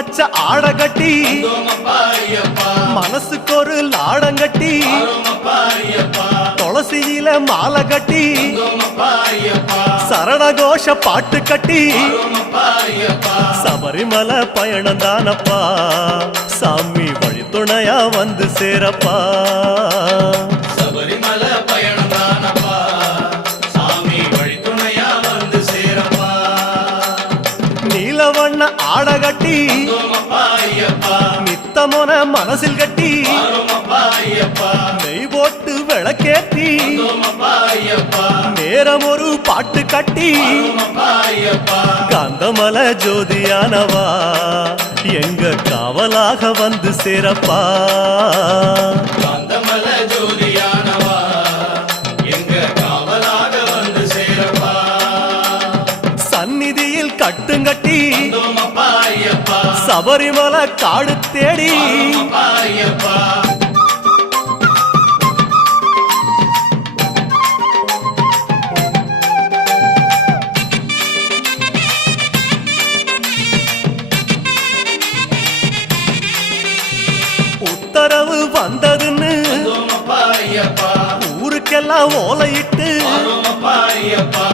பச்ச ஆடகட்டி மனசுக்கு ஒரு லாடங்கட்டி துளசியில மாலை கட்டி சரணகோஷ பாட்டு கட்டி சபரிமலை பயணம் தானப்பா சாமி வழி துணையா வந்து சேரப்பா சபரிமலை பயணம் தானப்பா சாமி வழி துணையா வந்து சேரப்பா நீலவண்ண ஆடகட்டி நித்தமோன மனசில் கட்டி நெய் போட்டு விளக்கேத்தி நேரம் ஒரு பாட்டு கட்டி காந்தமல ஜோதியானவா எங்க காவலாக வந்து சேரப்பா காந்தமல ஜோதியானவா எங்க காவலாக வந்து சேரப்பா சந்நிதியில் கட்டுங்கட்டி சபரிமலை காடு தேடி உத்தரவு வந்ததுன்னு ஊருக்கெல்லாம் ஓலையிட்டு